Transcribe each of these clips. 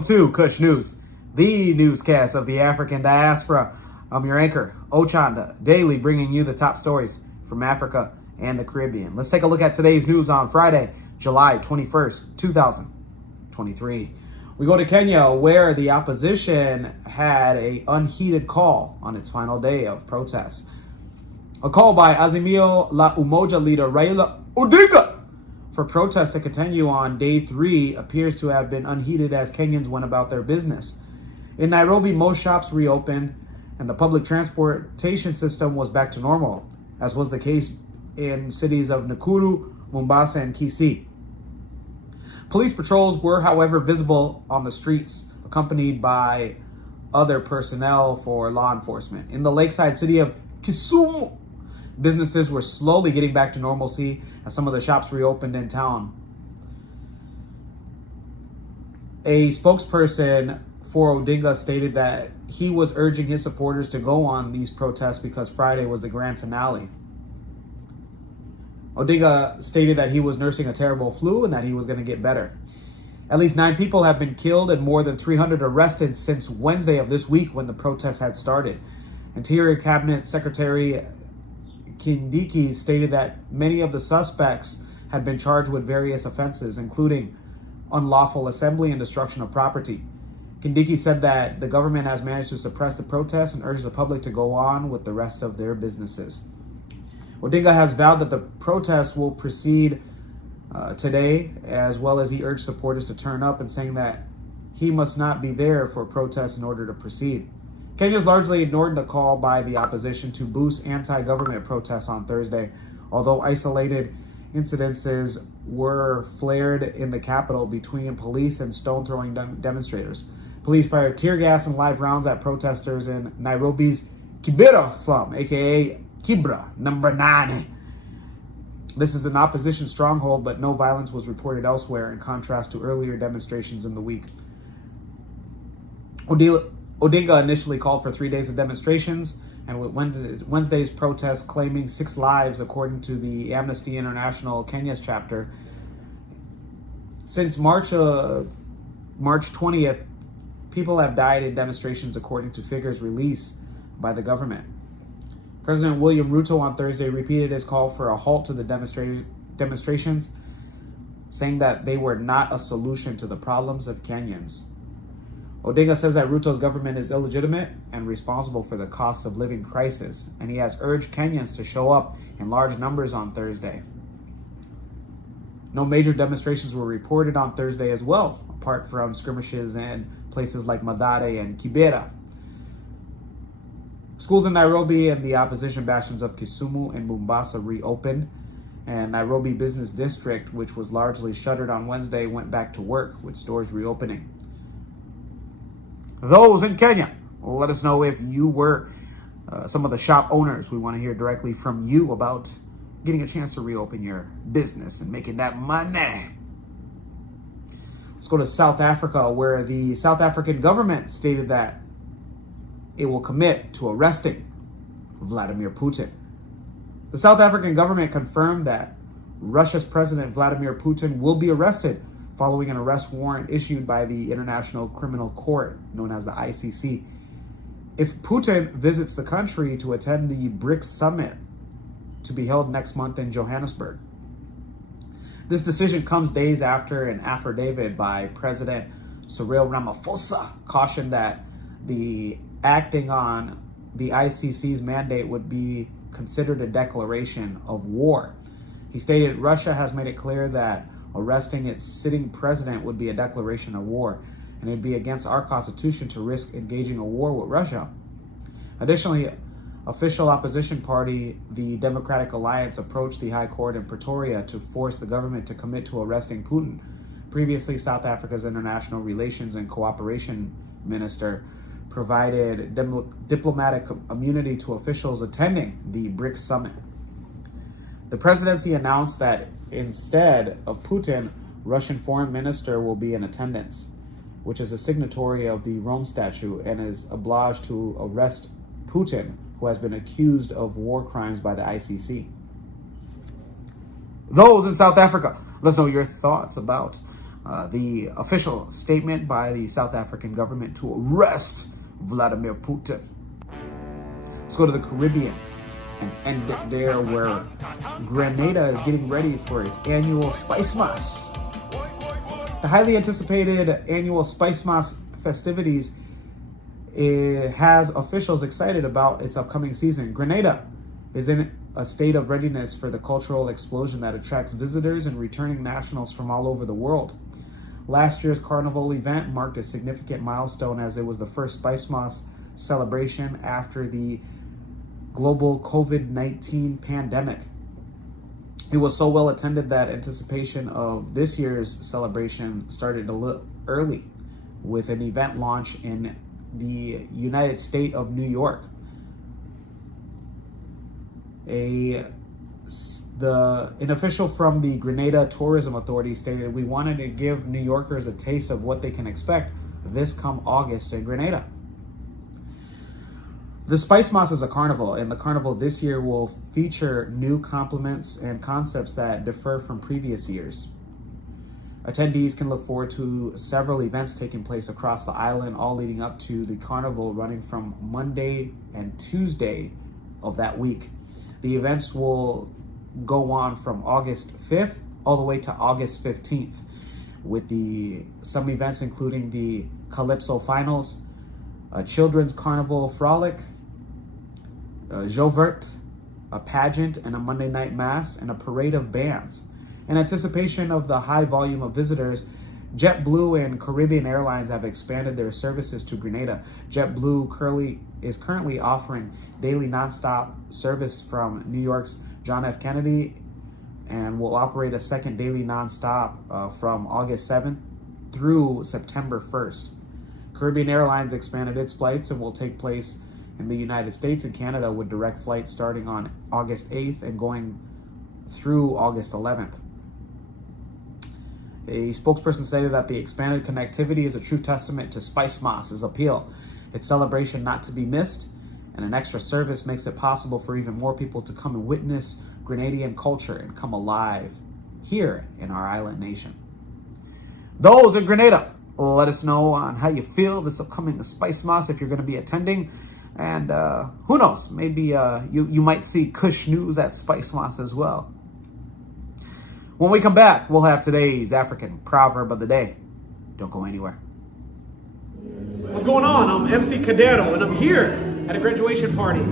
Welcome to Kush News, the newscast of the African diaspora. I'm your anchor, Ochanda, daily bringing you the top stories from Africa and the Caribbean. Let's take a look at today's news on Friday, July 21st, 2023. We go to Kenya, where the opposition had an unheeded call on its final day of protests. A call by Azimio la Umoja leader Raila for protests to continue on day 3 appears to have been unheeded as Kenyans went about their business. In Nairobi, most shops reopened and the public transportation system was back to normal, as was the case in cities of Nakuru, Mombasa, and Kisii. Police patrols were, however, visible on the streets, accompanied by other personnel for law enforcement. In the lakeside city of Kisumu, businesses were slowly getting back to normalcy as some of the shops reopened in town. A spokesperson for Odinga stated that he was urging his supporters to go on these protests because Friday was the grand finale. Odinga stated that he was nursing a terrible flu and that he was going to get better. At least 9 people have been killed and more than 300 arrested since Wednesday of this week when the protests had started. Interior Cabinet Secretary Kindiki stated that many of the suspects had been charged with various offenses, including unlawful assembly and destruction of property. Kindiki said that the government has managed to suppress the protests and urged the public to go on with the rest of their businesses. Odinga has vowed that the protests will proceed today, as well as he urged supporters to turn up and saying that he must not be there for protests in order to proceed. Kenya's largely ignored the call by the opposition to boost anti-government protests on Thursday, although isolated incidences were flared in the capital between police and stone-throwing demonstrators. Police fired tear gas and live rounds at protesters in Nairobi's Kibera slum, aka Kibra, number 9. This is an opposition stronghold, but no violence was reported elsewhere, in contrast to earlier demonstrations in the week. Odinga initially called for 3 days of demonstrations, and with Wednesday's protest claiming 6 lives, according to the Amnesty International Kenya's chapter. Since March 20th, people have died in demonstrations, according to figures released by the government. President William Ruto on Thursday repeated his call for a halt to the demonstrations, saying that they were not a solution to the problems of Kenyans. Odinga says that Ruto's government is illegitimate and responsible for the cost of living crisis, and he has urged Kenyans to show up in large numbers on Thursday. No major demonstrations were reported on Thursday as well, apart from skirmishes in places like Mathare and Kibera. Schools in Nairobi and the opposition bastions of Kisumu and Mombasa reopened, and Nairobi Business District, which was largely shuttered on Wednesday, went back to work, with stores reopening. Those in Kenya, let us know if you were some of the shop owners. We want to hear directly from you about getting a chance to reopen your business and making that money. Let's go to South Africa, where the South African government stated that it will commit to arresting Vladimir Putin. The South African government confirmed that Russia's President Vladimir Putin will be arrested following an arrest warrant issued by the International Criminal Court, known as the ICC, if Putin visits the country to attend the BRICS summit to be held next month in Johannesburg. This decision comes days after an affidavit by President Cyril Ramaphosa cautioned that the acting on the ICC's mandate would be considered a declaration of war. He stated Russia has made it clear that arresting its sitting president would be a declaration of war, and it'd be against our constitution to risk engaging a war with Russia. Additionally, official opposition party, the Democratic Alliance, approached the High Court in Pretoria to force the government to commit to arresting Putin. Previously, South Africa's International Relations and Cooperation Minister provided diplomatic immunity to officials attending the BRICS summit. The presidency announced that instead of Putin, Russian foreign minister will be in attendance, which is a signatory of the Rome Statute and is obliged to arrest Putin, who has been accused of war crimes by the ICC. Those in South Africa, let us know your thoughts about The official statement by the South African government to arrest Vladimir Putin. Let's go to the Caribbean and end it there, where Grenada is getting ready for its annual spicemas. The highly anticipated annual spicemas festivities has officials excited about its upcoming season. Grenada is in a state of readiness for the cultural explosion that attracts visitors and returning nationals from all over the world. Last year's carnival event marked a significant milestone, as it was the first spicemas celebration after the global COVID-19 pandemic. It was so well attended that anticipation of this year's celebration started a little early, with an event launch in the United States of New York. An official from the Grenada Tourism Authority stated, "We wanted to give New Yorkers a taste of what they can expect this come August in Grenada." The Spicemas is a carnival, and the carnival this year will feature new complements and concepts that differ from previous years. Attendees can look forward to several events taking place across the island, all leading up to the carnival, running from Monday and Tuesday of that week. The events will go on from August 5th all the way to August 15th, with some events including the Calypso Finals, a children's carnival frolic, a Jeu Vert, a pageant, and a Monday night mass, and a parade of bands. In anticipation of the high volume of visitors, JetBlue and Caribbean Airlines have expanded their services to Grenada. JetBlue is currently offering daily nonstop service from New York's John F. Kennedy, and will operate a second daily nonstop from August 7th through September 1st. Caribbean Airlines expanded its flights and will take place in the United States and Canada, with direct flights starting on August 8th and going through August 11th. A spokesperson stated that the expanded connectivity is a true testament to Spicemas' appeal, its celebration not to be missed, and an extra service makes it possible for even more people to come and witness Grenadian culture and come alive here in our island nation. Those in Grenada, let us know on how you feel this upcoming Spicemas, if you're going to be attending. And who knows, maybe you might see Kush news at Spicemas as well. When we come back, we'll have today's African proverb of the day. Don't go anywhere. What's going on? I'm MC Cadero, and I'm here at a graduation party.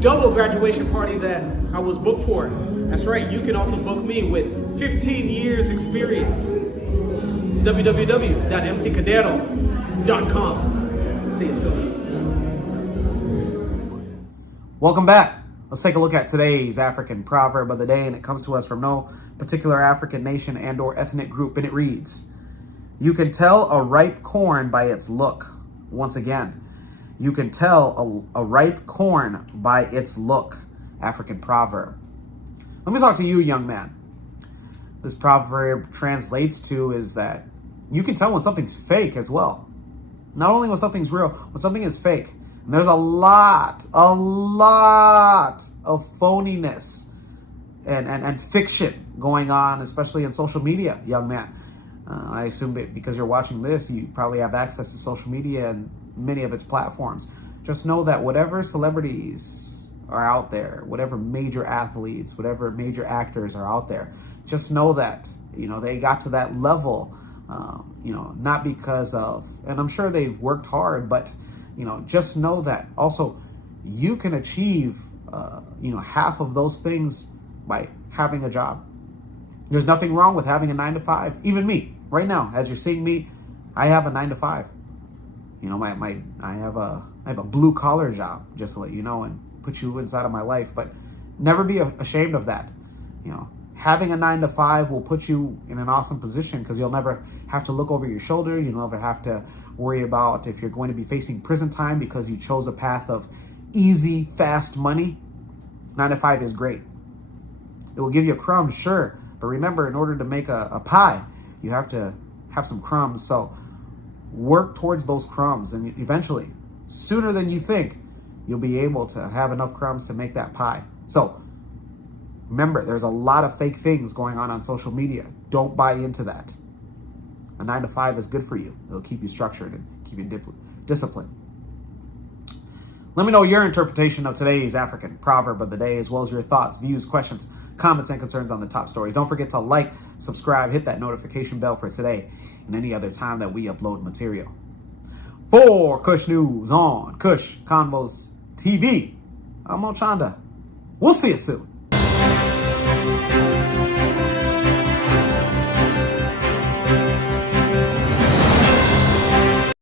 Double graduation party that I was booked for. That's right, you can also book me with 15 years experience. It's www.mccadero.com. See you soon. Welcome back. Let's take a look at today's African proverb of the day, and it comes to us from no particular African nation and or ethnic group, and it reads, "You can tell a ripe corn by its look." Once again, you can tell a ripe corn by its look. African proverb. Let me talk to you, young man. This proverb translates to is that you can tell when something's fake as well. Not only when something's real, when something is fake. And there's a lot of phoniness and fiction going on, especially in social media, young man. I assume that because you're watching this, you probably have access to social media and many of its platforms. Just know that whatever celebrities are out there, whatever major athletes, whatever major actors are out there, just know that, they got to that level, not because of, and I'm sure they've worked hard, but, just know that also you can achieve, half of those things by having a job. There's nothing wrong with having a 9-to-5. Even me, right now, as you're seeing me, I have a 9-to-5. I have a blue collar job, just to let you know and put you inside of my life. But never be ashamed of that. Having a 9-to-5 will put you in an awesome position, because you'll never have to look over your shoulder. You'll never have to worry about if you're going to be facing prison time because you chose a path of easy, fast money. 9-to-5 is great. It will give you a crumb, sure. But remember, in order to make a pie, you have to have some crumbs. So work towards those crumbs, and eventually, sooner than you think, you'll be able to have enough crumbs to make that pie. So remember, there's a lot of fake things going on social media. Don't buy into that. A 9 to 5 is good for you. It'll keep you structured and keep you disciplined. Let me know your interpretation of today's African proverb of the day, as well as your thoughts, views, questions, comments, and concerns on the top stories. Don't forget to like, subscribe, hit that notification bell for today and any other time that we upload material. For Kush News on Kush Convos TV, I'm Ochanda. We'll see you soon.